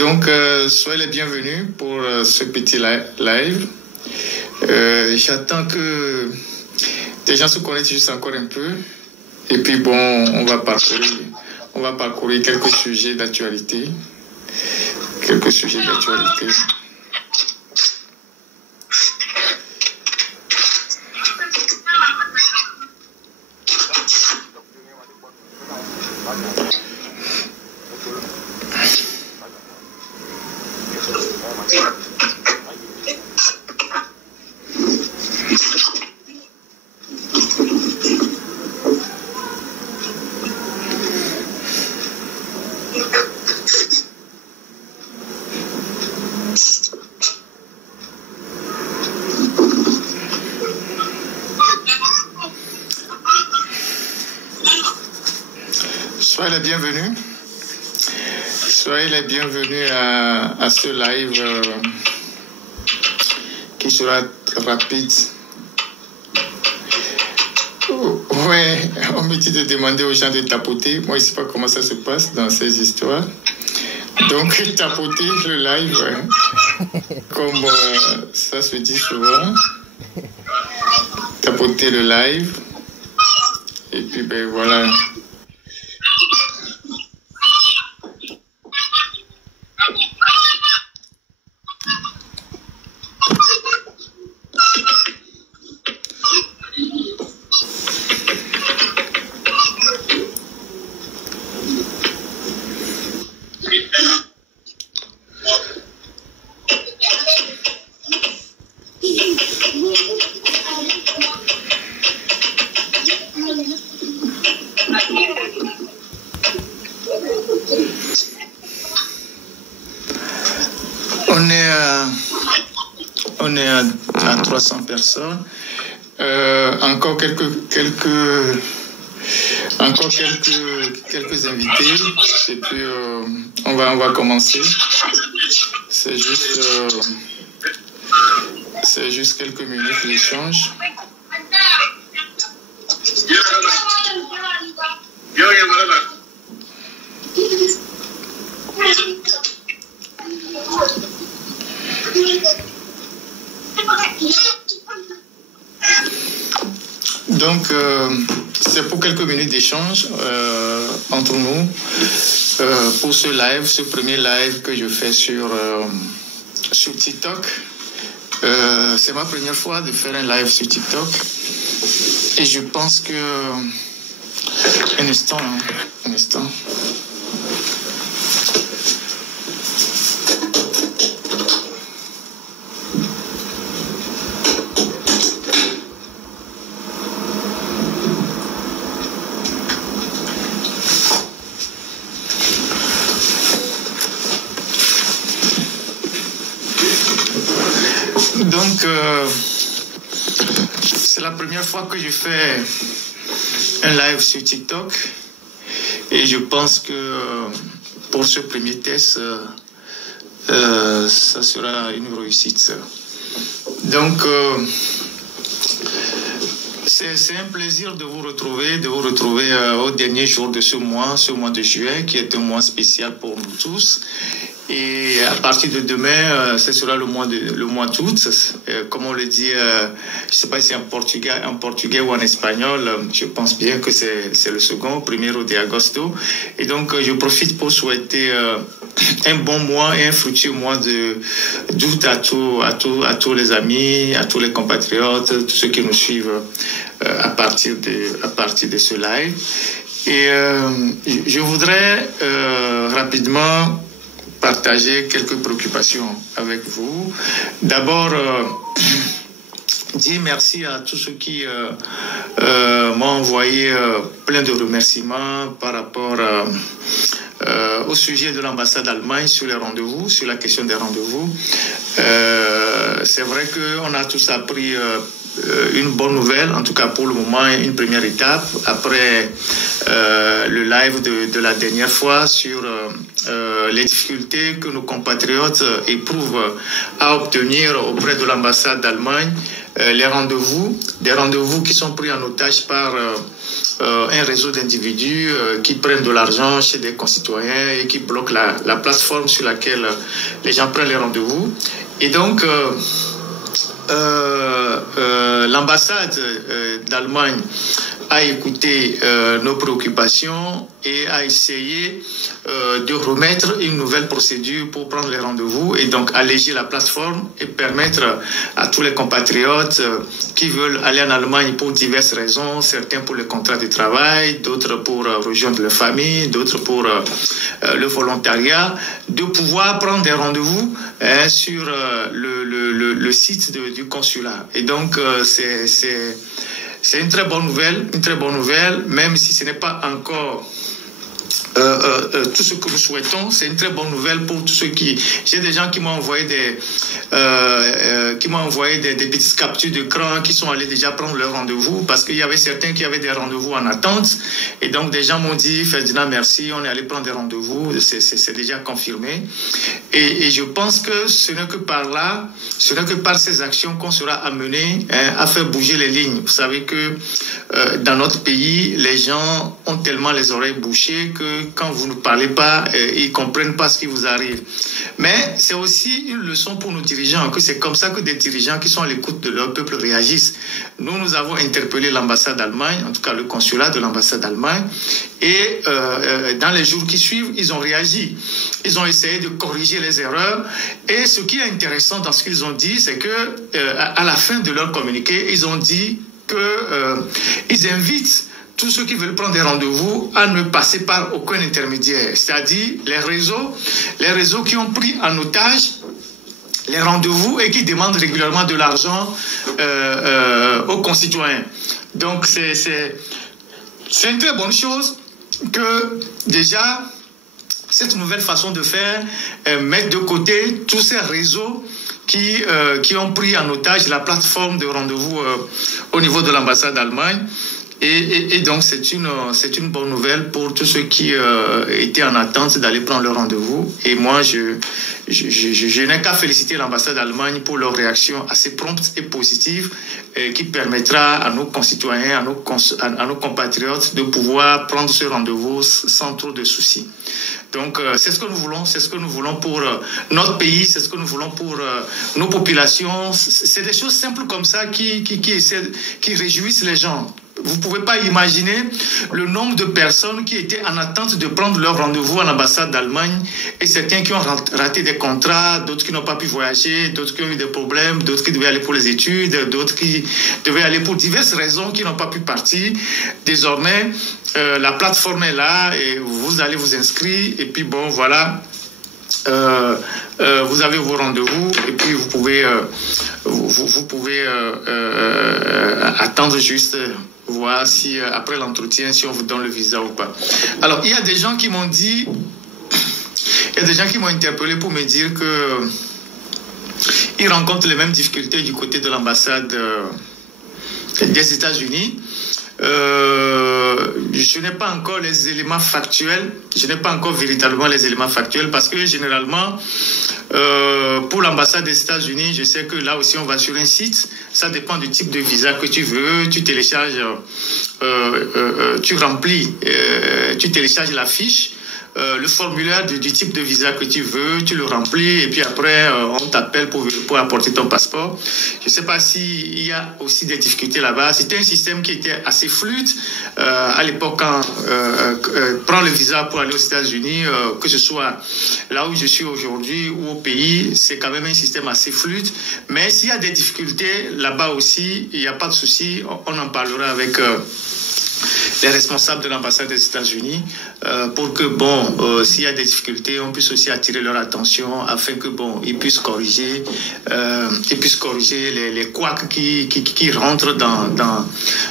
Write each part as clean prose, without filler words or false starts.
Donc, soyez les bienvenus pour ce petit live. J'attends que les gens se connaissent juste encore un peu. Et puis, bon, on va parcourir quelques sujets d'actualité. Soyez les bienvenus à ce live qui sera rapide. Ouais, on me dit de demander aux gens de tapoter. Moi, je ne sais pas comment ça se passe dans ces histoires. Donc, tapoter le live, comme ça se dit souvent. Tapoter le live. Et puis, ben voilà. On est à 300 personnes. Encore quelques invités. Et puis on va commencer. C'est juste quelques minutes d'échange. Donc, c'est pour quelques minutes d'échange entre nous pour ce premier live que je fais sur TikTok. C'est ma première fois de faire un live sur TikTok et je pense que... Un instant. Donc, c'est la première fois que je fais un live sur TikTok et je pense que pour ce premier test, ça sera une réussite. Donc, c'est un plaisir de vous retrouver au dernier jour de ce mois de juillet, qui est un mois spécial pour nous tous. Et à partir de demain, ce sera le mois d'août. Comme on le dit, je ne sais pas si en portugais ou en espagnol, je pense bien que c'est le second, primero de agosto. Et donc, je profite pour souhaiter un bon mois et un fructueux mois d'août à tous les amis, à tous les compatriotes, tous ceux qui nous suivent à partir de ce live. Et je voudrais rapidement partager quelques préoccupations avec vous. D'abord, dire merci à tous ceux qui m'ont envoyé plein de remerciements par rapport au sujet de l'ambassade d'Allemagne sur les rendez-vous, sur la question des rendez-vous. C'est vrai qu'on a tous appris une bonne nouvelle, en tout cas pour le moment, une première étape, après le live de la dernière fois sur les difficultés que nos compatriotes éprouvent à obtenir auprès de l'ambassade d'Allemagne les rendez-vous, des rendez-vous qui sont pris en otage par un réseau d'individus qui prennent de l'argent chez des concitoyens et qui bloquent la plateforme sur laquelle les gens prennent les rendez-vous. Et donc, l'ambassade d'Allemagne a écouté nos préoccupations et a essayé de remettre une nouvelle procédure pour prendre les rendez-vous et donc alléger la plateforme et permettre à tous les compatriotes qui veulent aller en Allemagne pour diverses raisons, certains pour le contrat de travail, d'autres pour rejoindre leur famille, d'autres pour le volontariat, de pouvoir prendre des rendez-vous sur le site du consulat. Et donc, c'est une très bonne nouvelle, même si ce n'est pas encore tout ce que nous souhaitons. C'est une très bonne nouvelle pour tous ceux qui... J'ai des gens qui m'ont envoyé des petites captures d'écran, qui sont allés déjà prendre leur rendez-vous, parce qu'il y avait certains qui avaient des rendez-vous en attente. Et donc, des gens m'ont dit, Ferdinand, merci, on est allé prendre des rendez-vous, c'est déjà confirmé. Et je pense que ce n'est que par là, ce n'est que par ces actions qu'on sera amené à faire bouger les lignes. Vous savez que dans notre pays, les gens ont tellement les oreilles bouchées que quand vous ne parlez pas, ils ne comprennent pas ce qui vous arrive. Mais c'est aussi une leçon pour nos dirigeants, que c'est comme ça que des dirigeants qui sont à l'écoute de leur peuple réagissent. Nous avons interpellé l'ambassade d'Allemagne, en tout cas le consulat de l'ambassade d'Allemagne, et dans les jours qui suivent, ils ont réagi. Ils ont essayé de corriger les erreurs. Et ce qui est intéressant dans ce qu'ils ont dit, c'est que à la fin de leur communiqué, ils ont dit qu'ils invitent tous ceux qui veulent prendre des rendez-vous à ne passer par aucun intermédiaire, c'est-à-dire les réseaux qui ont pris en otage les rendez-vous et qui demandent régulièrement de l'argent aux concitoyens. Donc c'est une très bonne chose que déjà cette nouvelle façon de faire mettre de côté tous ces réseaux qui ont pris en otage la plateforme de rendez-vous au niveau de l'ambassade d'Allemagne. Et donc, c'est une bonne nouvelle pour tous ceux qui étaient en attente d'aller prendre leur rendez-vous. Et moi, je n'ai qu'à féliciter l'ambassade d'Allemagne pour leur réaction assez prompte et positive qui permettra à nos concitoyens, à nos compatriotes de pouvoir prendre ce rendez-vous sans trop de soucis. Donc, c'est ce que nous voulons pour notre pays, c'est ce que nous voulons pour nos populations. C'est des choses simples comme ça qui réjouissent les gens. Vous ne pouvez pas imaginer le nombre de personnes qui étaient en attente de prendre leur rendez-vous à l'ambassade d'Allemagne et certains qui ont raté des contrats, d'autres qui n'ont pas pu voyager, d'autres qui ont eu des problèmes, d'autres qui devaient aller pour les études, d'autres qui devaient aller pour diverses raisons qui n'ont pas pu partir. Désormais, la plateforme est là et vous allez vous inscrire et puis bon, voilà. Vous avez vos rendez-vous et puis vous pouvez attendre juste voir si après l'entretien si on vous donne le visa ou pas. Alors il y a des gens qui m'ont dit, il y a des gens qui m'ont interpellé pour me dire que ils rencontrent les mêmes difficultés du côté de l'ambassade des États-Unis. Je n'ai pas encore les éléments factuels, je n'ai pas encore véritablement les éléments factuels parce que généralement, pour l'ambassade des États-Unis, je sais que là aussi on va sur un site, ça dépend du type de visa que tu veux, tu télécharges, tu remplis, tu télécharges la fiche. Le formulaire du type de visa que tu veux, tu le remplis et puis après on t'appelle pour apporter ton passeport. Je ne sais pas s'il y a aussi des difficultés là-bas. C'était un système qui était assez fluide à l'époque quand prendre le visa pour aller aux États-Unis, que ce soit là où je suis aujourd'hui ou au pays, c'est quand même un système assez fluide. Mais s'il y a des difficultés là-bas aussi, il n'y a pas de souci, on en parlera avec les responsables de l'ambassade des États-Unis pour que, bon, s'il y a des difficultés, on puisse aussi attirer leur attention afin que, bon, ils puissent corriger les couacs qui rentrent dans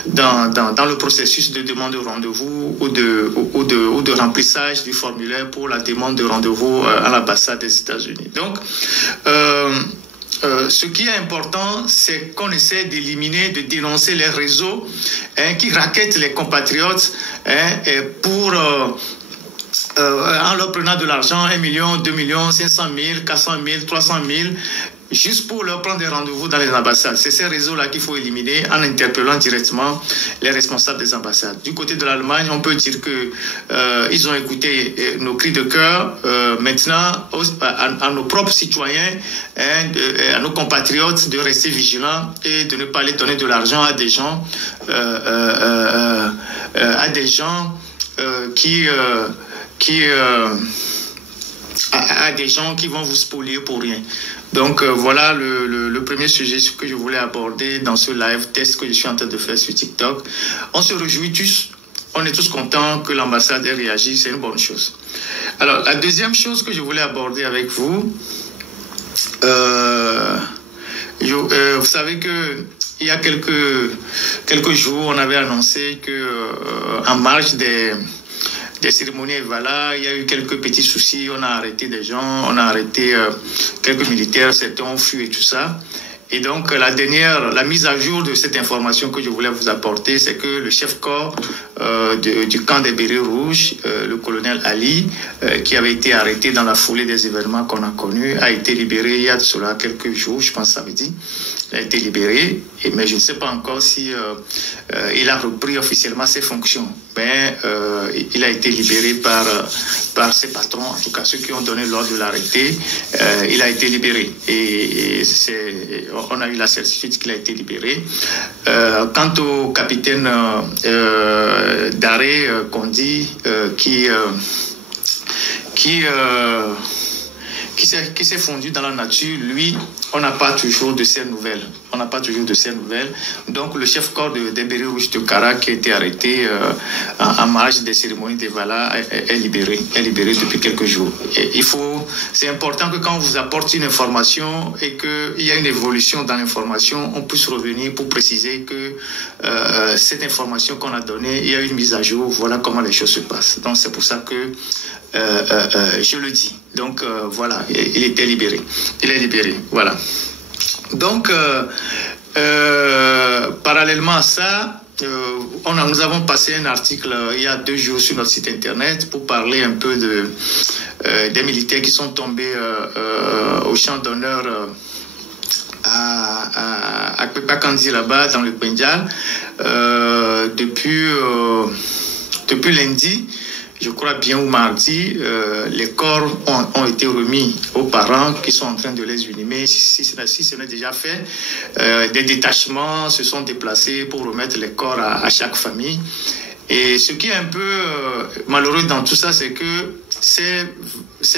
le processus de demande de rendez-vous ou de remplissage du formulaire pour la demande de rendez-vous à l'ambassade des États-Unis. Donc, ce qui est important, c'est qu'on essaie d'éliminer, de dénoncer les réseaux qui rackettent les compatriotes pour, en leur prenant de l'argent, 1 million, 2 millions, 500 000, 400 000, 300 000, juste pour leur prendre des rendez-vous dans les ambassades. C'est ces réseaux-là qu'il faut éliminer en interpellant directement les responsables des ambassades. Du côté de l'Allemagne, on peut dire que ils ont écouté nos cris de cœur. Maintenant, à nos propres citoyens, à nos compatriotes, de rester vigilants et de ne pas aller donner de l'argent à des gens, à des gens qui vont vous spolier pour rien. Donc voilà le premier sujet que je voulais aborder dans ce live test que je suis en train de faire sur TikTok. On se réjouit tous, on est tous contents que l'ambassade ait réagi, c'est une bonne chose. Alors la deuxième chose que je voulais aborder avec vous, vous savez que il y a quelques jours, on avait annoncé que en marge des cérémonies Evala, il y a eu quelques petits soucis, on a arrêté des gens, on a arrêté quelques militaires, certains ont fui et tout ça. Et donc la mise à jour de cette information que je voulais vous apporter, c'est que le chef-corps du camp des Bérets Rouges, le colonel Ali, qui avait été arrêté dans la foulée des événements qu'on a connus, a été libéré il y a de cela quelques jours, je pense samedi. Il a été libéré, mais je ne sais pas encore si il a repris officiellement ses fonctions. Mais il a été libéré par ses patrons, en tout cas ceux qui ont donné l'ordre de l'arrêter. Il a été libéré et on a eu la certitude qu'il a été libéré. Quant au capitaine d'arrêt Kondi qui s'est fondu dans la nature, lui, on n'a pas toujours de ces nouvelles. Donc, le chef-corps des Bérets Rouges de Kara, qui a été arrêté en marge des cérémonies d'Evala, est libéré depuis quelques jours. Et c'est important que quand on vous apporte une information et qu'il y a une évolution dans l'information, on puisse revenir pour préciser que cette information qu'on a donnée, il y a une mise à jour, voilà comment les choses se passent. Donc, c'est pour ça que je le dis. Donc voilà, il était libéré. Il est libéré, voilà. Donc, parallèlement à ça, nous avons passé un article il y a 2 jours sur notre site internet pour parler un peu des militaires qui sont tombés au champ d'honneur à Pepakandi là-bas dans le Pendjal depuis lundi. Je crois bien ou mardi, les corps ont été remis aux parents qui sont en train de les inhumer. Si ce n'est déjà fait, des détachements se sont déplacés pour remettre les corps à chaque famille. Et ce qui est un peu malheureux dans tout ça, c'est que ces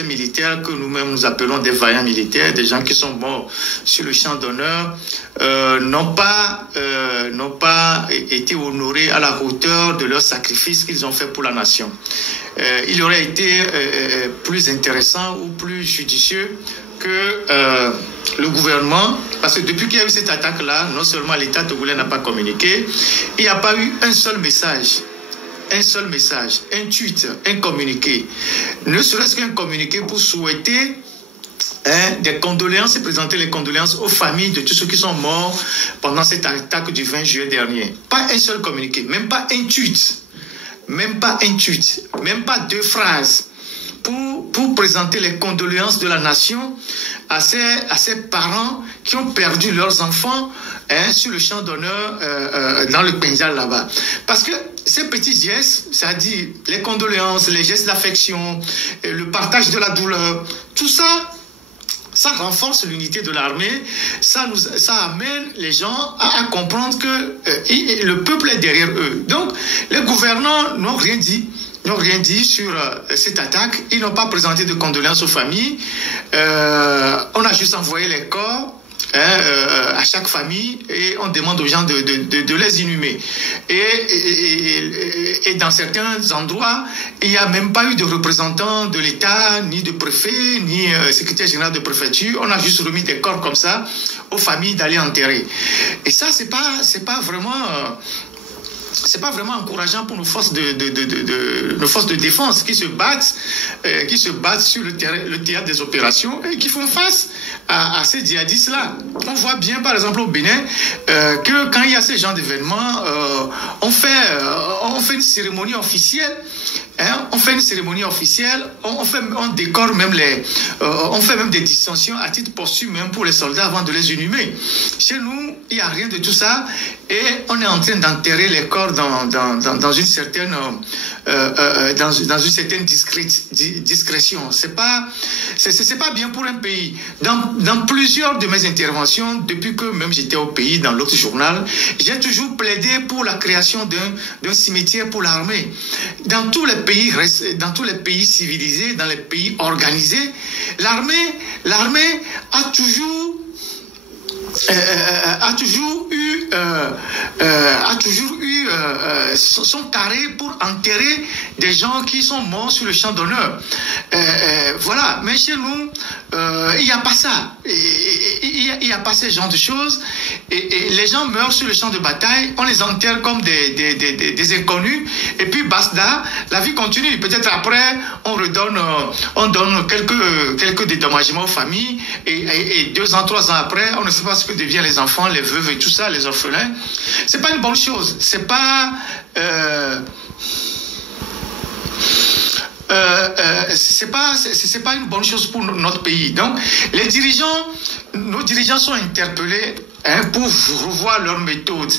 militaires que nous-mêmes nous appelons des vaillants militaires, des gens qui sont morts sur le champ d'honneur, n'ont pas été honorés à la hauteur de leur sacrifice qu'ils ont fait pour la nation. Il aurait été plus intéressant ou plus judicieux que le gouvernement, parce que depuis qu'il y a eu cette attaque-là, non seulement l'État togolais n'a pas communiqué, il n'y a pas eu un seul message, un tweet, un communiqué, ne serait-ce qu'un communiqué pour souhaiter des condoléances et présenter les condoléances aux familles de tous ceux qui sont morts pendant cette attaque du 20 juillet dernier. Pas un seul communiqué, même pas un tweet, même pas 2 phrases pour présenter les condoléances de la nation à ces parents qui ont perdu leurs enfants sur le champ d'honneur dans le Pendjal là-bas. Parce que ces petits gestes, c'est-à-dire les condoléances, les gestes d'affection, le partage de la douleur, tout ça, ça renforce l'unité de l'armée, ça amène les gens à comprendre que le peuple est derrière eux. Donc, les gouvernants n'ont rien dit sur cette attaque. Ils n'ont pas présenté de condoléances aux familles. On a juste envoyé les corps à chaque famille et on demande aux gens de les inhumer. Et dans certains endroits, il n'y a même pas eu de représentants de l'État, ni de préfet, ni secrétaire général de préfecture. On a juste remis des corps comme ça aux familles d'aller enterrer. Et ça, c'est pas vraiment encourageant pour nos forces de défense qui se battent sur le théâtre des opérations et qui font face à ces djihadistes-là. On voit bien, par exemple, au Bénin, que quand il y a ce genre d'événements, on fait une cérémonie officielle hein, on fait une cérémonie officielle, on décore même on fait même des distinctions à titre posthume même pour les soldats avant de les inhumer. Chez nous, il n'y a rien de tout ça et on est en train d'enterrer les corps dans une certaine discrétion. C'est pas bien pour un pays. Dans plusieurs de mes interventions, depuis que même j'étais au pays, dans l'autre journal, j'ai toujours plaidé pour la création d'un cimetière pour l'armée. Dans tous les pays civilisés, dans les pays organisés, l'armée a toujours son carré pour enterrer des gens qui sont morts sur le champ d'honneur. Voilà, mais chez nous, il n'y a pas ça. Il n'y a pas ce genre de choses. Et les gens meurent sur le champ de bataille, on les enterre comme des inconnus, et puis basta, la vie continue. Peut-être après, on donne quelques dédommagements aux familles, et 2 ans, 3 ans après, on ne sait pas ce que deviennent les enfants, les veuves et tout ça, les orphelins. C'est pas une bonne chose. C'est pas une bonne chose pour notre pays. Donc, nos dirigeants sont interpellés pour revoir leurs méthodes.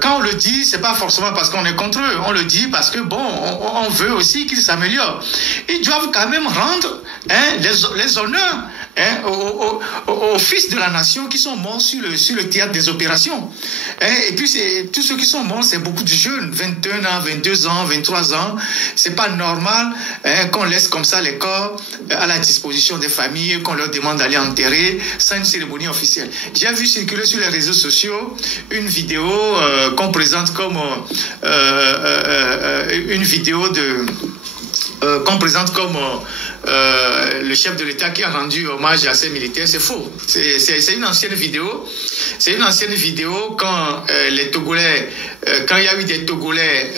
Quand on le dit, c'est pas forcément parce qu'on est contre eux. On le dit parce que on veut aussi qu'ils s'améliorent. Ils doivent quand même rendre les honneurs aux fils de la nation qui sont morts sur le théâtre des opérations. Et puis tous ceux qui sont morts, c'est beaucoup de jeunes, 21 ans, 22 ans, 23 ans. C'est pas normal qu'on laisse comme ça les corps à la disposition des familles, qu'on leur demande d'aller enterrer sans une cérémonie officielle. J'ai vu circuler sur les réseaux sociaux une vidéo qu'on présente comme une vidéo qu'on présente comme le chef de l'État qui a rendu hommage à ces militaires. C'est faux. C'est une ancienne vidéo. C'est une ancienne vidéo quand les Togolais, quand il y a eu des Togolais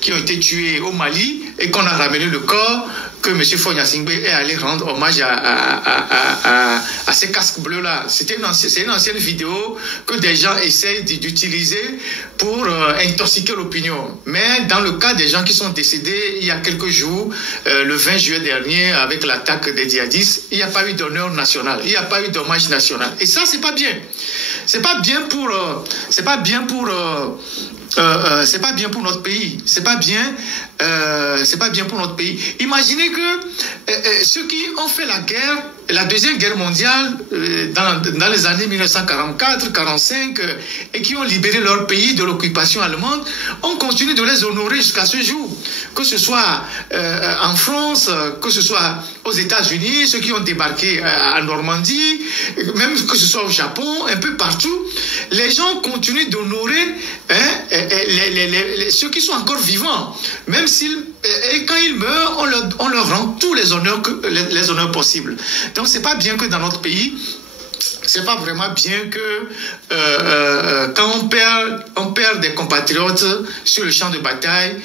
qui ont été tués au Mali et qu'on a ramené le corps, que M. Fogna Singbe est allé rendre hommage à ces casques bleus-là. C'est une ancienne vidéo que des gens essayent d'utiliser pour intoxiquer l'opinion. Mais dans le cas des gens qui sont décédés il y a quelques jours, le 20 juillet dernier, avec l'attaque des djihadistes, il n'y a pas eu d'honneur national, il n'y a pas eu d'hommage national. Et ça, c'est pas bien. C'est pas bien pour notre pays. C'est pas bien pour notre pays. Imaginez que ceux qui ont fait la deuxième guerre mondiale dans les années 1944-45 et qui ont libéré leur pays de l'occupation allemande, on continue de les honorer jusqu'à ce jour. Que ce soit en France, que ce soit aux États-Unis, ceux qui ont débarqué en Normandie, même que ce soit au Japon, un peu partout, les gens continuent d'honorer ceux qui sont encore vivants. Même et quand ils meurent, on leur rend tous les honneurs possibles. Donc, c'est pas bien que dans notre pays, c'est pas vraiment bien que quand on perd des compatriotes sur le champ de bataille,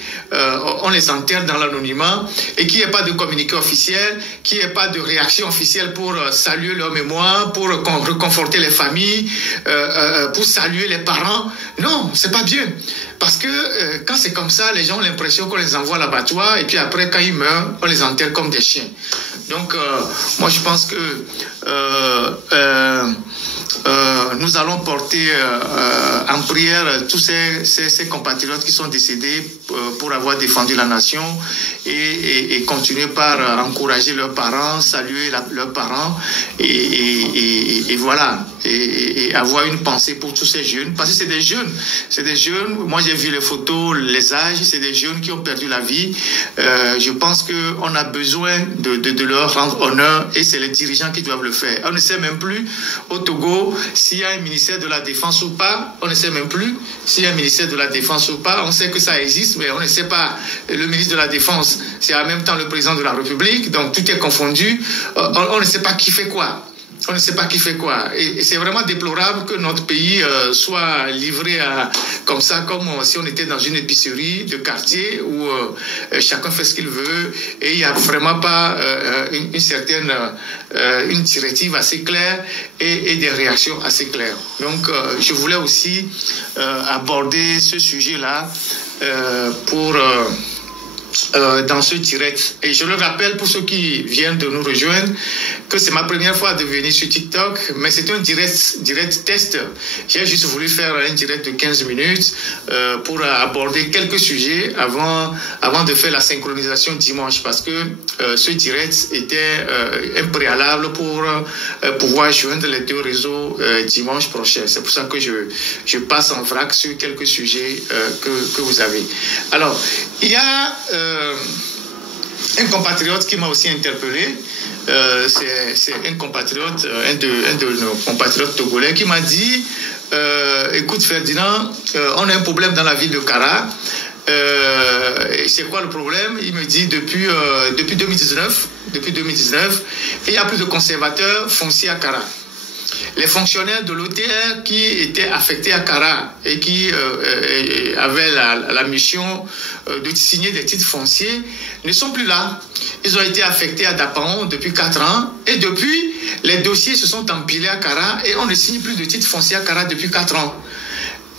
on les enterre dans l'anonymat et qu'il n'y ait pas de communiqué officiel, qu'il n'y ait pas de réaction officielle pour saluer leur mémoire, pour réconforter les familles, pour saluer les parents. Non, c'est pas bien. Parce que quand c'est comme ça, les gens ont l'impression qu'on les envoie à l'abattoir et puis après, quand ils meurent, on les enterre comme des chiens. Donc, moi, je pense que nous allons porter en prière tous ces compatriotes qui sont décédés pour avoir défendu la nation et continuer par encourager leurs parents, saluer leurs parents et voilà, et avoir une pensée pour tous ces jeunes, parce que c'est des jeunes, moi j'ai vu les photos, les âges, c'est des jeunes qui ont perdu la vie. Je pense qu'on a besoin de leur rendre honneur et c'est les dirigeants qui doivent le faire. On ne sait même plus au Togo s'il y a un ministère de la Défense ou pas, on ne sait même plus s'il y a un ministère de la Défense ou pas, on sait que ça existe, mais on ne sait pas. Le ministre de la Défense, c'est en même temps le président de la République, donc tout est confondu, on ne sait pas qui fait quoi. On ne sait pas qui fait quoi. Et c'est vraiment déplorable que notre pays soit livré comme ça, comme si on était dans une épicerie de quartier où chacun fait ce qu'il veut et il n'y a vraiment pas une directive assez claire et des réactions assez claires. Donc, je voulais aussi aborder ce sujet-là pour dans ce direct. Et je le rappelle pour ceux qui viennent de nous rejoindre que c'est ma première fois de venir sur TikTok, mais c'est un direct test. J'ai juste voulu faire un direct de 15 minutes pour aborder quelques sujets avant de faire la synchronisation dimanche, parce que ce direct était un préalable pour pouvoir joindre les deux réseaux dimanche prochain. C'est pour ça que je passe en vrac sur quelques sujets que vous avez. Alors, il y a un compatriote qui m'a aussi interpellé. C'est un compatriote, un de nos compatriotes togolais qui m'a dit écoute Ferdinand, on a un problème dans la ville de Kara. Et c'est quoi le problème? Il me dit depuis 2019, il n'y a plus de conservateurs fonciers à Kara. Les fonctionnaires de l'OTR qui étaient affectés à Kara et qui avaient la mission de signer des titres fonciers ne sont plus là. Ils ont été affectés à Dapaon depuis 4 ans et depuis, les dossiers se sont empilés à Kara et on ne signe plus de titres fonciers à Kara depuis 4 ans.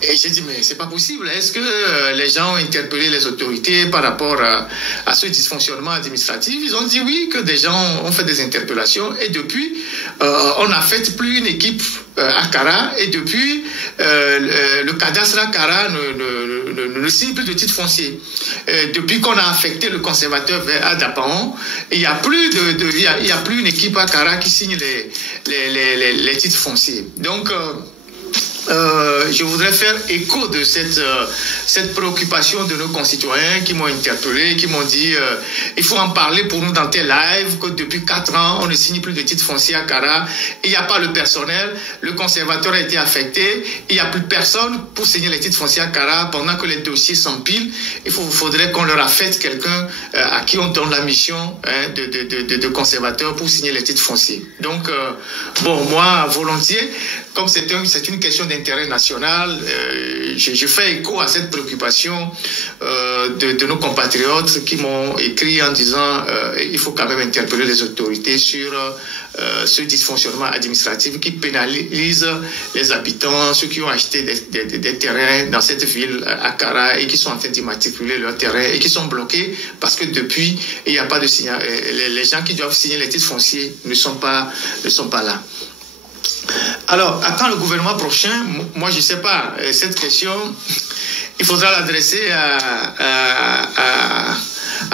Et j'ai dit, mais c'est pas possible. Est-ce que les gens ont interpellé les autorités par rapport à ce dysfonctionnement administratif? Ils ont dit oui, que des gens ont fait des interpellations. Et depuis, on n'a fait plus une équipe à Kara. Et depuis, le cadastre à Kara ne signe plus de titres fonciers. Depuis qu'on a affecté le conservateur à Dapaon, il n'y a plus une équipe à Kara qui signe les titres fonciers. Donc, je voudrais faire écho de cette préoccupation de nos concitoyens qui m'ont interpellé, qui m'ont dit il faut en parler pour nous dans tel live, que depuis 4 ans, on ne signe plus de titres fonciers à Kara, il n'y a pas le personnel, le conservateur a été affecté, il n'y a plus personne pour signer les titres fonciers à Kara pendant que les dossiers s'empilent. Il faudrait qu'on leur affecte quelqu'un à qui on donne la mission de conservateur pour signer les titres fonciers. Donc, bon, moi, volontiers, comme c'est une question d'intérêt national, je fais écho à cette préoccupation de nos compatriotes qui m'ont écrit en disant il faut quand même interpeller les autorités sur ce dysfonctionnement administratif qui pénalise les habitants, ceux qui ont acheté des terrains dans cette ville à Kara et qui sont en train d'immatriculer leurs terrains et qui sont bloqués parce que depuis, il n'y a pas de signal. Les gens qui doivent signer les titres fonciers ne sont pas là. Alors, à quand le gouvernement prochain? Moi, je ne sais pas. Cette question, il faudra l'adresser à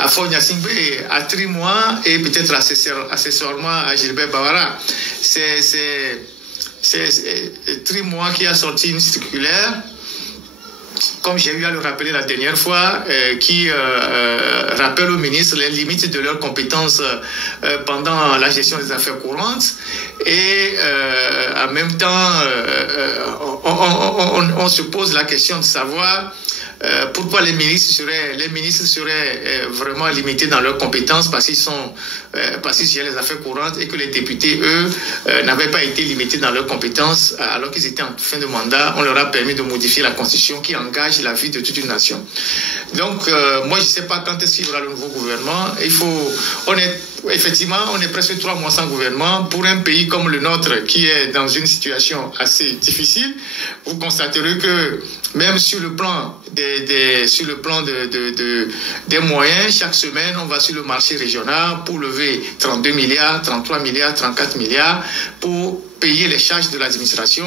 Fogna Singbe, à Trimois et peut-être accessoirement à Gilbert Bawara. C'est Trimois qui a sorti une circulaire, comme j'ai eu à le rappeler la dernière fois, qui rappelle aux ministres les limites de leurs compétences pendant la gestion des affaires courantes. Et en même temps, on se pose la question de savoir pourquoi les ministres seraient vraiment limités dans leurs compétences parce qu'ils gèrent les affaires courantes et que les députés, eux, n'avaient pas été limités dans leurs compétences alors qu'ils étaient en fin de mandat. On leur a permis de modifier la Constitution qui engage la vie de toute une nation. Donc, moi, je ne sais pas quand est-ce qu'il y aura le nouveau gouvernement. Effectivement, on est presque 3 mois sans gouvernement. Pour un pays comme le nôtre, qui est dans une situation assez difficile, vous constaterez que même sur le plan des moyens, chaque semaine, on va sur le marché régional pour lever 32 milliards, 33 milliards, 34 milliards pour payer les charges de l'administration.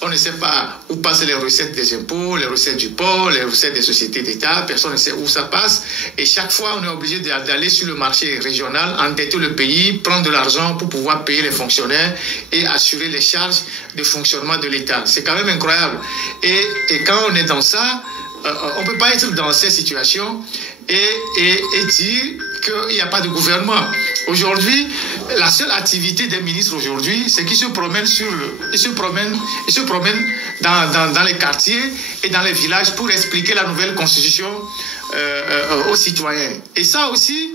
On ne sait pas où passent les recettes des impôts, les recettes du port, les recettes des sociétés d'État. Personne ne sait où ça passe. Et chaque fois, on est obligé d'aller sur le marché régional, endetter le pays, prendre de l'argent pour pouvoir payer les fonctionnaires et assurer les charges de fonctionnement de l'État. C'est quand même incroyable. Et quand on est dans ça, on ne peut pas être dans cette situation et dire qu'il n'y a pas de gouvernement. Aujourd'hui, la seule activité des ministres aujourd'hui, c'est qu'ils se promènent dans les quartiers et dans les villages pour expliquer la nouvelle constitution aux citoyens. Et ça aussi,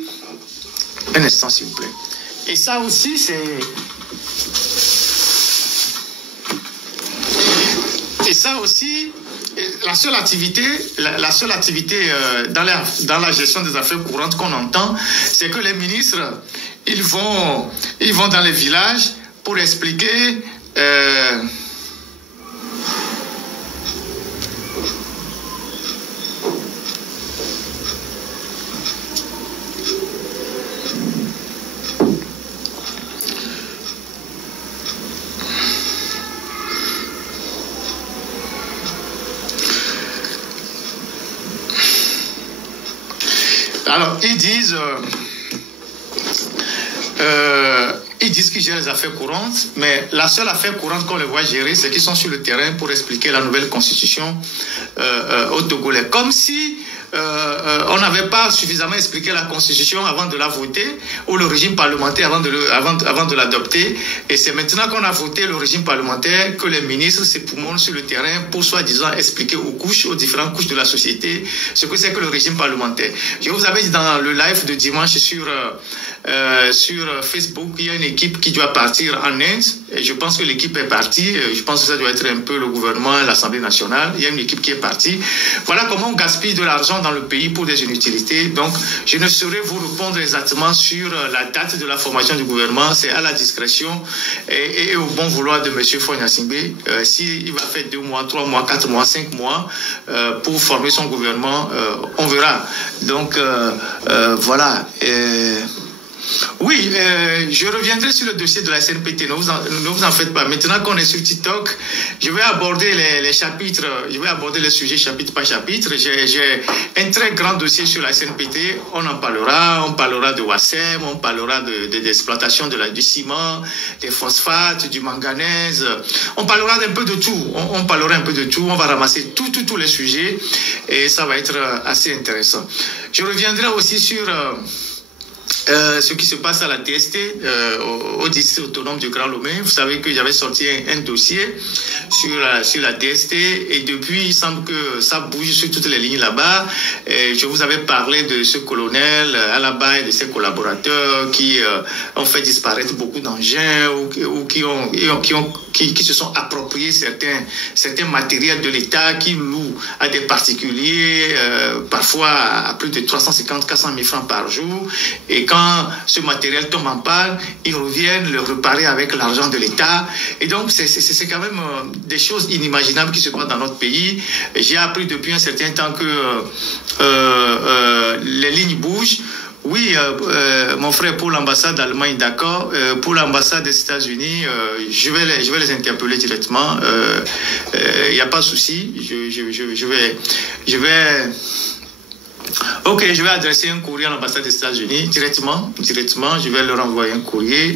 un instant s'il vous plaît. Et ça aussi, c'est... Et ça aussi, la seule activité dans la gestion des affaires courantes qu'on entend, c'est que les ministres, ils vont dans les villages pour expliquer Alors, ils disent qu'ils gèrent les affaires courantes, mais la seule affaire courante qu'on les voit gérer, c'est qu'ils sont sur le terrain pour expliquer la nouvelle constitution aux Togolais. Comme si on n'avait pas suffisamment expliqué la constitution avant de la voter, ou le régime parlementaire avant de l'adopter. Et c'est maintenant qu'on a voté le régime parlementaire que les ministres s'époumonent sur le terrain pour soi-disant expliquer aux différentes couches de la société ce que c'est que le régime parlementaire. Je vous avais dit dans le live de dimanche sur Facebook, il y a une équipe qui doit partir en Inde. Et je pense que l'équipe est partie. Je pense que ça doit être un peu le gouvernement, l'Assemblée nationale. Il y a une équipe qui est partie. Voilà comment on gaspille de l'argent dans le pays pour des inutilités. Donc, je ne saurais vous répondre exactement sur la date de la formation du gouvernement. C'est à la discrétion et au bon vouloir de M. Faure Gnassingbé. S'il va faire 2 mois, 3 mois, 4 mois, 5 mois pour former son gouvernement, on verra. Donc, voilà. Oui, je reviendrai sur le dossier de la SNPT, ne vous en faites pas. Maintenant qu'on est sur TikTok, je vais aborder les chapitres, je vais aborder les sujets chapitre par chapitre. J'ai un très grand dossier sur la SNPT, on en parlera, on parlera de Wassem, on parlera de l'exploitation du ciment, des phosphates, du manganèse, on parlera d'un peu de tout, on parlera un peu de tout, on va ramasser tous les sujets et ça va être assez intéressant. Je reviendrai aussi sur ce qui se passe à la DST, au district autonome du Grand Lomé. Vous savez que j'avais sorti un dossier sur la DST et depuis, il semble que ça bouge sur toutes les lignes là-bas. Je vous avais parlé de ce colonel à la bas et de ses collaborateurs qui ont fait disparaître beaucoup d'engins ou qui se sont appropriés certains matériels de l'État qui louent à des particuliers, parfois à plus de 350-400 000 francs par jour. Et quand ce matériel tombe en panne, ils reviennent le réparer avec l'argent de l'État. Et donc, c'est quand même des choses inimaginables qui se passent dans notre pays. J'ai appris depuis un certain temps que les lignes bougent. Oui, mon frère, pour l'ambassade d'Allemagne, d'accord. Pour l'ambassade des États-Unis, je vais les interpeller directement. Il n'y a pas de souci. Je vais adresser un courrier à l'ambassade des États-Unis directement. Je vais leur envoyer un courrier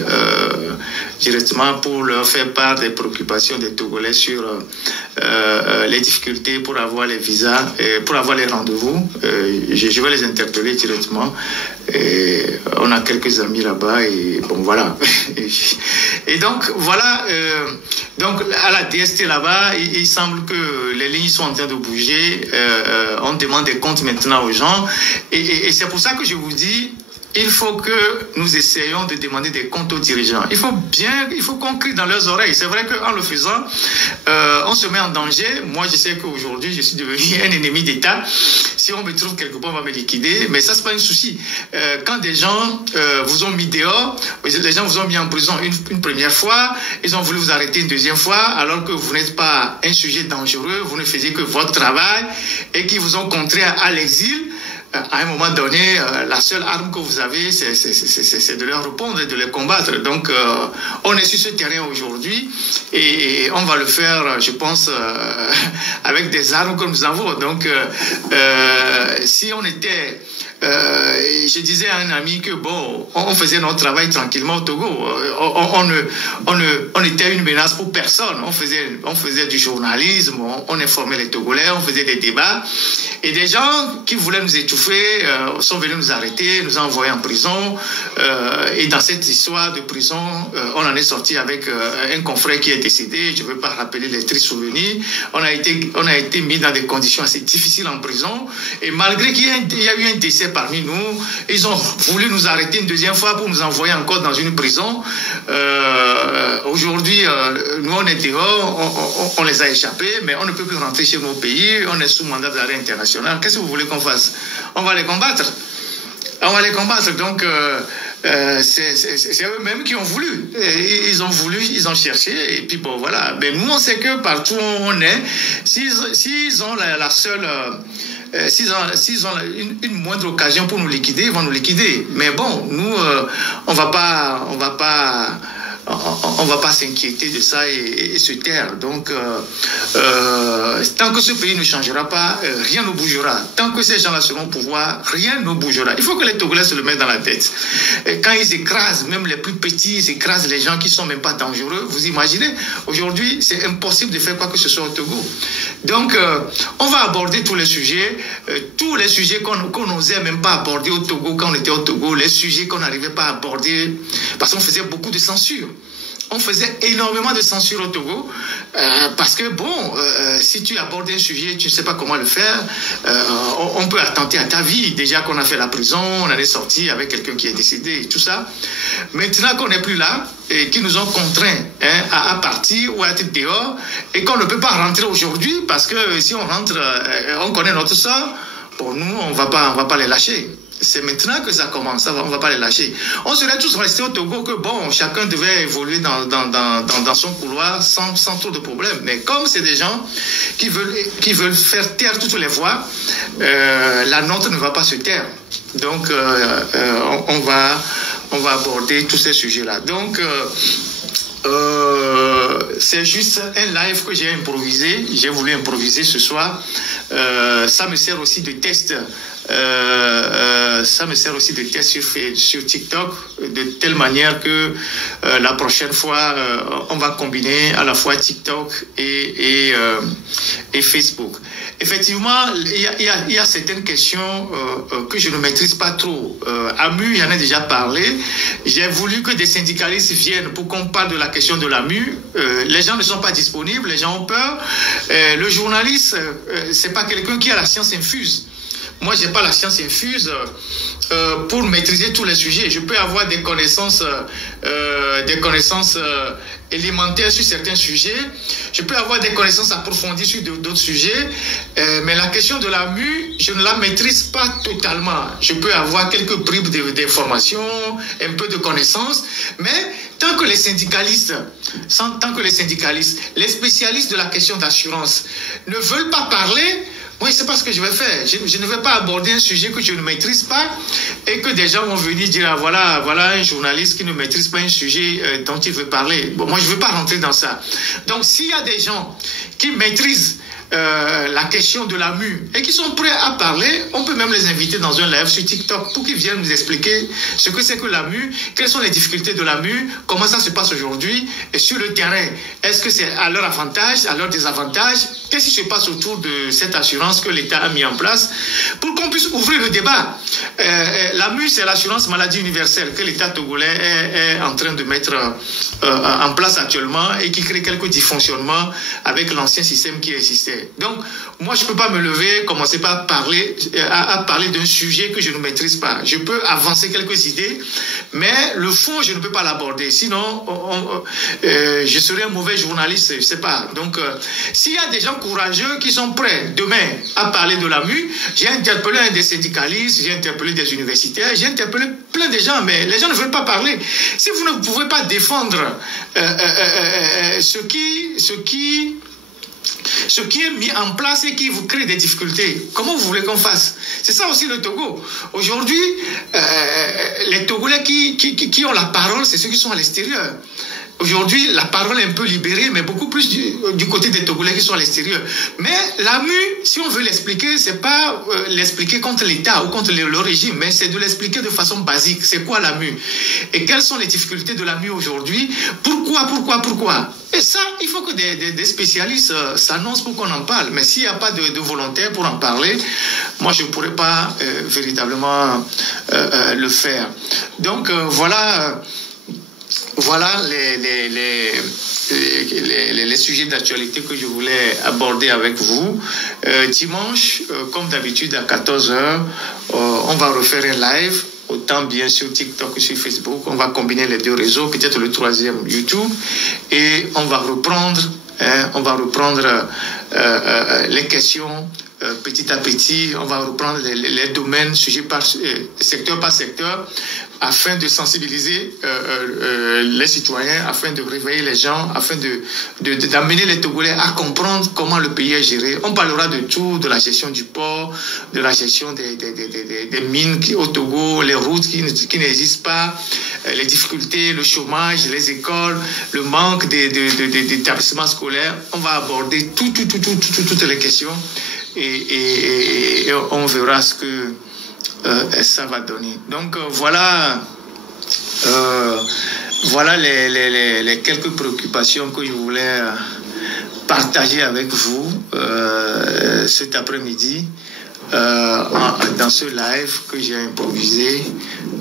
directement pour leur faire part des préoccupations des Togolais sur les difficultés pour avoir les visas et pour avoir les rendez-vous. Je vais les interpeller directement. Et on a quelques amis là-bas et bon voilà. Et donc voilà. Donc à la DST là-bas, il semble que les lignes sont en train de bouger. On demande des comptes maintenant aux gens. Et c'est pour ça que je vous dis, il faut que nous essayions de demander des comptes aux dirigeants. Il faut qu'on crie dans leurs oreilles. C'est vrai qu'en le faisant, on se met en danger. Moi, je sais qu'aujourd'hui, je suis devenu un ennemi d'État. Si on me trouve quelque part, on va me liquider. Mais ça, c'est pas un souci. Quand des gens vous ont mis dehors, les gens vous ont mis en prison une première fois, ils ont voulu vous arrêter une deuxième fois, alors que vous n'êtes pas un sujet dangereux, vous ne faisiez que votre travail, et qui vous ont contraint à l'exil. À un moment donné, la seule arme que vous avez, c'est de leur répondre et de les combattre. Donc, on est sur ce terrain aujourd'hui et on va le faire, je pense, avec des armes que nous avons. Donc, si on était... je disais à un ami que bon, on faisait notre travail tranquillement au Togo. On était une menace pour personne. On faisait du journalisme, on informait les Togolais, on faisait des débats. Et des gens qui voulaient nous étouffer sont venus nous arrêter, nous envoyer en prison. Et dans cette histoire de prison, on en est sorti avec un confrère qui est décédé. Je ne veux pas rappeler les tristes souvenirs. On a été mis dans des conditions assez difficiles en prison. Et malgré qu'il y a eu un décès parmi nous, ils ont voulu nous arrêter une deuxième fois pour nous envoyer encore dans une prison. Aujourd'hui, nous on est dehors, on les a échappés, mais on ne peut plus rentrer chez nos pays, on est sous mandat d'arrêt international. Qu'est-ce que vous voulez qu'on fasse? On va les combattre. Donc c'est eux-mêmes qui ont voulu. Ils ont voulu, ils ont cherché, et puis bon voilà. Mais nous on sait que partout où on est, s'ils ont la seule... s'ils ont une moindre occasion pour nous liquider, ils vont nous liquider. Mais bon, nous, on va pas on ne va pas s'inquiéter de ça et se taire. Donc, tant que ce pays ne changera pas, rien ne bougera. Tant que ces gens-là seront au pouvoir, rien ne bougera. Il faut que les Togolais se le mettent dans la tête. Et quand ils écrasent, même les plus petits, ils écrasent les gens qui ne sont même pas dangereux. Vous imaginez, aujourd'hui, c'est impossible de faire quoi que ce soit au Togo. Donc, on va aborder tous les sujets qu'on n'osait même pas aborder au Togo quand on était au Togo, les sujets qu'on n'arrivait pas à aborder, parce qu'on faisait beaucoup de censure. On faisait énormément de censure au Togo parce que, si tu abordes un sujet, tu ne sais pas comment le faire, on peut attenter à ta vie. Déjà qu'on a fait la prison, on en est sorti avec quelqu'un qui est décédé et tout ça. Maintenant qu'on n'est plus là et qu'ils nous ont contraints à partir ou à être dehors et qu'on ne peut pas rentrer aujourd'hui parce que si on rentre, on connaît notre sort, pour nous, on ne va pas les lâcher. C'est maintenant que ça commence, on ne va pas les lâcher. On serait tous restés au Togo que chacun devait évoluer dans son couloir sans trop de problèmes. Mais comme c'est des gens qui veulent faire taire toutes les voix, la nôtre ne va pas se taire. Donc, on va aborder tous ces sujets-là. Donc, c'est juste un live que j'ai improvisé. J'ai voulu improviser ce soir. Ça me sert aussi de test. Ça me sert aussi de test sur TikTok, de telle manière que la prochaine fois, on va combiner à la fois TikTok et Facebook. Effectivement, il y a certaines questions que je ne maîtrise pas trop. AMU, il y en a déjà parlé. J'ai voulu que des syndicalistes viennent pour qu'on parle de la question de l'AMU. Les gens ne sont pas disponibles, les gens ont peur. Le journaliste, c'est pas quelqu'un qui a la science infuse. Moi, je n'ai pas la science infuse pour maîtriser tous les sujets. Je peux avoir des connaissances élémentaires sur certains sujets. Je peux avoir des connaissances approfondies sur d'autres sujets. Mais la question de la MU, je ne la maîtrise pas totalement. Je peux avoir quelques bribes d'informations, un peu de connaissances. Mais tant que les syndicalistes, les spécialistes de la question d'assurance ne veulent pas parler, moi, c'est pas ce que je vais faire. Je ne vais pas aborder un sujet que je ne maîtrise pas et que des gens vont venir dire, voilà un journaliste qui ne maîtrise pas un sujet dont il veut parler. Bon, moi, je ne veux pas rentrer dans ça. Donc, s'il y a des gens qui maîtrisent la question de la MU et qui sont prêts à parler, on peut même les inviter dans un live sur TikTok pour qu'ils viennent nous expliquer ce que c'est que la MU, quelles sont les difficultés de la MU, comment ça se passe aujourd'hui et sur le terrain. Est-ce que c'est à leur avantage, à leur désavantage? Qu'est-ce qui se passe autour de cette assurance que l'État a mis en place pour qu'on puisse ouvrir le débat? La MU, c'est l'assurance maladie universelle que l'État togolais est en train de mettre en place actuellement et qui crée quelques dysfonctionnements avec l'ancien système qui existait. Donc, moi, je ne peux pas me lever, commencer par parler d'un sujet que je ne maîtrise pas. Je peux avancer quelques idées, mais le fond, je ne peux pas l'aborder. Sinon, je serais un mauvais journaliste, je ne sais pas. Donc, s'il y a des gens courageux qui sont prêts demain à parler de la MU, j'ai interpellé un des syndicalistes, j'ai interpellé des universitaires, j'ai interpellé plein de gens, mais les gens ne veulent pas parler. Si vous ne pouvez pas défendre ce qui est mis en place et qui vous crée des difficultés, comment vous voulez qu'on fasse? C'est ça aussi le Togo. Aujourd'hui, les Togolais qui ont la parole, c'est ceux qui sont à l'extérieur. Aujourd'hui, la parole est un peu libérée, mais beaucoup plus du côté des Togolais qui sont à l'extérieur. Mais la MU, si on veut l'expliquer, c'est pas l'expliquer contre l'État ou contre le régime, mais c'est de l'expliquer de façon basique. C'est quoi la MU? Et quelles sont les difficultés de la MU aujourd'hui? Pourquoi? Et ça, il faut que des spécialistes s'annoncent pour qu'on en parle. Mais s'il n'y a pas de volontaire pour en parler, moi, je ne pourrais pas véritablement le faire. Donc, voilà les sujets d'actualité que je voulais aborder avec vous. Dimanche, comme d'habitude, à 14h, on va refaire un live, autant bien sur TikTok que sur Facebook. On va combiner les deux réseaux, peut-être le troisième, YouTube, et on va reprendre les questions petit à petit. On va reprendre les domaines, secteur par secteur, afin de sensibiliser les citoyens, afin de réveiller les gens, afin d'amener les Togolais à comprendre comment le pays est géré. On parlera de tout, de la gestion du port, de la gestion des mines au Togo, les routes qui n'existent pas, les difficultés, le chômage, les écoles, le manque d'établissements scolaires. On va aborder toutes les questions et on verra ce que ça va donner. Donc voilà les quelques préoccupations que je voulais partager avec vous cet après-midi dans ce live que j'ai improvisé.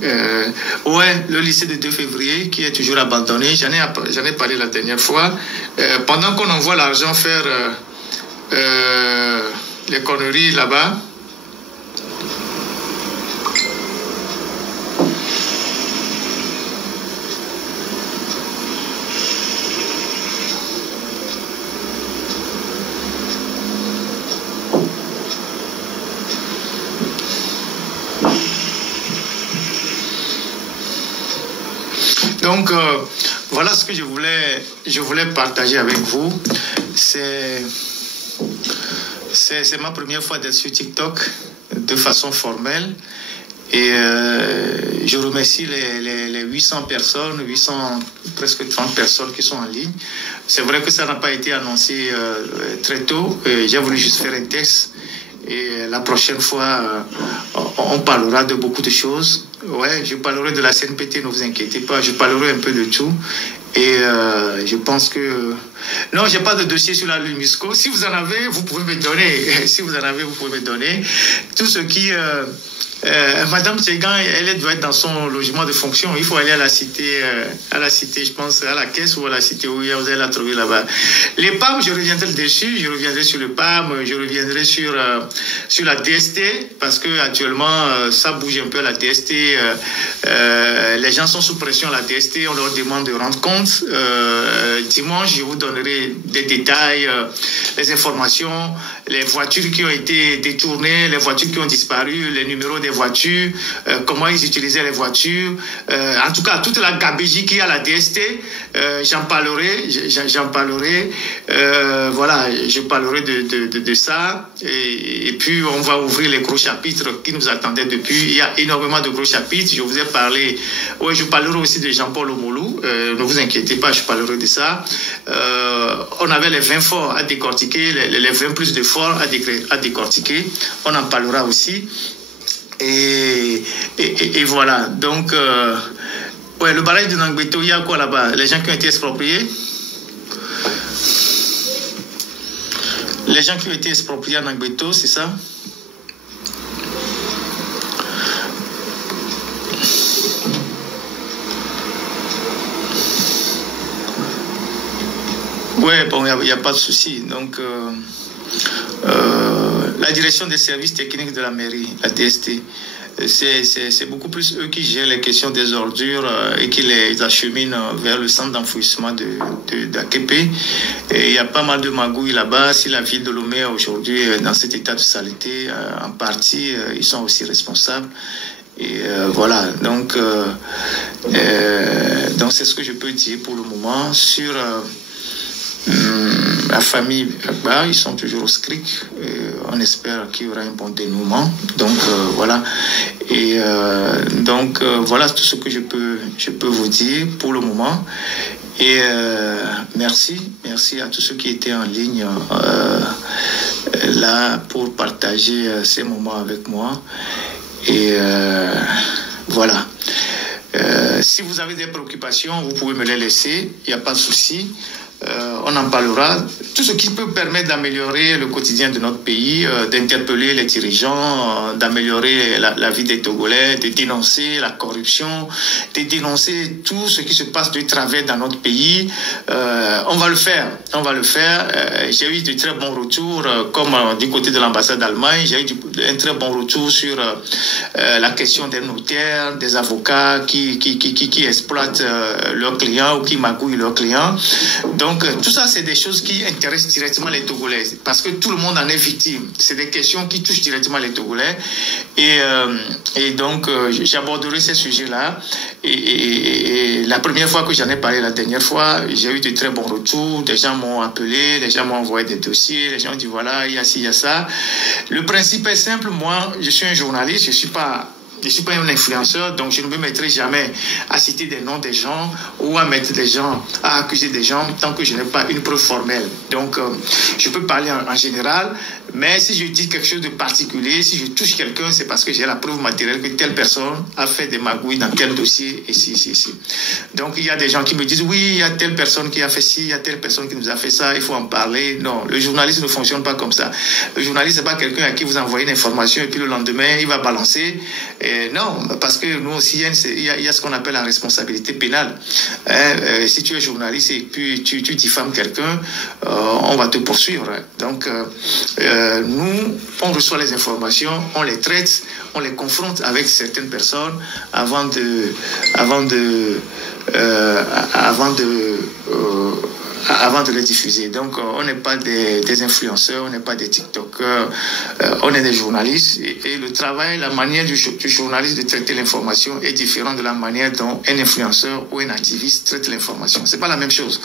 Le lycée de 2 février qui est toujours abandonné, j'en ai parlé la dernière fois. Pendant qu'on envoie l'argent faire les conneries là-bas, donc, voilà ce que je voulais partager avec vous. C'est ma première fois d'être sur TikTok de façon formelle. Et je remercie les 800 personnes, presque 30 personnes qui sont en ligne. C'est vrai que ça n'a pas été annoncé très tôt. J'ai voulu juste faire un texte. Et la prochaine fois, on parlera de beaucoup de choses. Ouais, je parlerai de la CNPT, ne vous inquiétez pas. Je parlerai un peu de tout. Et je pense que... Non, je n'ai pas de dossier sur la l'UNESCO. Si vous en avez, vous pouvez me donner. Si vous en avez, vous pouvez me donner. Tout ce qui... Madame Tchegan, elle doit être dans son logement de fonction. Il faut aller à la cité, je pense, à la caisse ou à la cité où vous allez la trouver là-bas. Les PAM, je reviendrai dessus. Je reviendrai sur le PAM. Je reviendrai sur la DST parce que actuellement, ça bouge un peu à la DST. Les gens sont sous pression à la DST. On leur demande de rendre compte. Dimanche, je vous donnerai des détails, les informations, les voitures qui ont été détournées, les voitures qui ont disparu, les numéros des voitures, comment ils utilisaient les voitures, en tout cas toute la gabégie qu'il y a à la DST, j'en parlerai, voilà, je parlerai de ça, et puis on va ouvrir les gros chapitres qui nous attendaient depuis. Il y a énormément de gros chapitres. Je vous ai parlé, je parlerai aussi de Jean-Paul Omolou, ne vous inquiétez pas, je parlerai de ça. On avait les 20 forts à décortiquer, les 20 plus de forts à décortiquer, on en parlera aussi. Et voilà. Donc, le barrage de Nangbeto, il y a quoi là-bas? Les gens qui ont été expropriés? Les gens qui ont été expropriés à Nangbeto, c'est ça? Ouais, bon, il n'y a pas de souci. Donc, la direction des services techniques de la mairie, la DST, c'est beaucoup plus eux qui gèrent les questions des ordures et qui les acheminent vers le centre d'enfouissement d'Akepe. Et il y a pas mal de magouilles là-bas. Si la ville de Lomé aujourd'hui est dans cet état de saleté, en partie, ils sont aussi responsables. Et voilà, donc c'est ce que je peux dire pour le moment sur... la famille Akbar, ils sont toujours au SCRIC. On espère qu'il y aura un bon dénouement. Donc voilà. Et voilà tout ce que je peux vous dire pour le moment. Et merci à tous ceux qui étaient en ligne là pour partager ces moments avec moi. Et voilà. Si vous avez des préoccupations, vous pouvez me les laisser. Il n'y a pas de souci. On en parlera. Tout ce qui peut permettre d'améliorer le quotidien de notre pays, d'interpeller les dirigeants, d'améliorer la vie des Togolais, de dénoncer la corruption, de dénoncer tout ce qui se passe de travers dans notre pays. On va le faire. On va le faire. J'ai eu de très bons retours, comme du côté de l'ambassade d'Allemagne. J'ai eu un très bon retour sur la question des notaires, des avocats qui exploitent leurs clients ou qui magouillent leurs clients. Donc, tout ça, c'est des choses qui intéressent directement les Togolais parce que tout le monde en est victime. C'est des questions qui touchent directement les Togolais. Et donc, j'aborderai ces sujets-là. Et la première fois que j'en ai parlé, la dernière fois, j'ai eu de très bons retours. Des gens m'ont appelé, des gens m'ont envoyé des dossiers, les gens ont dit voilà, il y a ci, il y a ça. Le principe est simple. Moi, je suis un journaliste, je ne suis pas un influenceur, donc je ne me mettrai jamais à citer des noms des gens ou à mettre des gens, à accuser des gens tant que je n'ai pas une preuve formelle. Donc, je peux parler en général, mais si je dis quelque chose de particulier, si je touche quelqu'un, c'est parce que j'ai la preuve matérielle que telle personne a fait des magouilles dans tel dossier, ici. Donc, il y a des gens qui me disent, oui, il y a telle personne qui a fait ci, il y a telle personne qui nous a fait ça, il faut en parler. Non, le journaliste ne fonctionne pas comme ça. Le journaliste, ce n'est pas quelqu'un à qui vous envoyez une information et puis le lendemain, il va balancer. Non, parce que nous aussi, il y a ce qu'on appelle la responsabilité pénale. Si tu es journaliste et puis tu diffames quelqu'un, on va te poursuivre. Donc, nous, on reçoit les informations, on les traite, on les confronte avec certaines personnes avant de les diffuser. Donc, on n'est pas des influenceurs, on n'est pas des TikTokers, on est des journalistes. Et le travail, la manière du journaliste de traiter l'information est différente de la manière dont un influenceur ou un activiste traite l'information. C'est pas la même chose.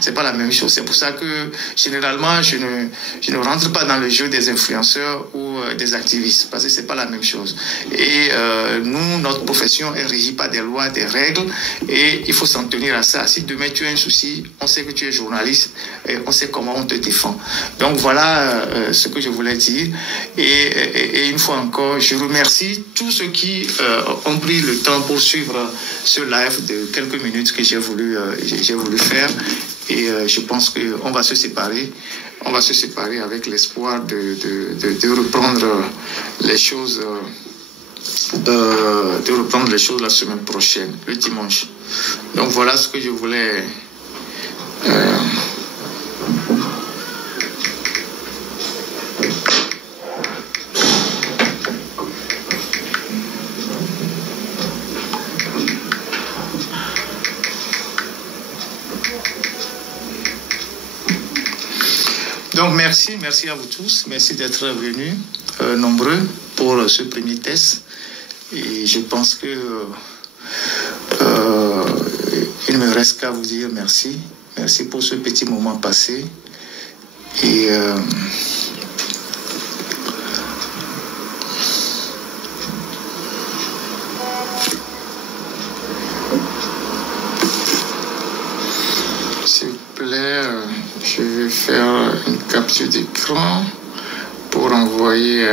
C'est pas la même chose. C'est pour ça que, généralement, je ne rentre pas dans le jeu des influenceurs ou des activistes, parce que c'est pas la même chose. Et nous, notre profession est régie par des lois, des règles, et il faut s'en tenir à ça. Si demain tu as un souci, on sait que tu es journaliste et on sait comment on te défend. Donc voilà ce que je voulais dire. Et une fois encore, je remercie tous ceux qui ont pris le temps pour suivre ce live de quelques minutes que j'ai voulu faire. Et je pense qu'on va se séparer. On va se séparer avec l'espoir de reprendre les choses. De reprendre les choses la semaine prochaine, le dimanche. Donc voilà ce que je voulais. Donc merci à vous tous, merci d'être venus nombreux pour ce premier test. Et je pense que il ne me reste qu'à vous dire merci. Merci pour ce petit moment passé. Et s'il vous plaît, je vais faire une capture d'écran pour envoyer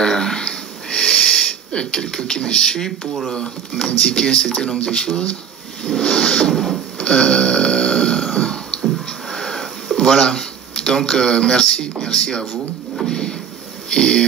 quelqu'un qui me suit pour m'indiquer un certain nombre de choses. Voilà. Donc, merci à vous. Et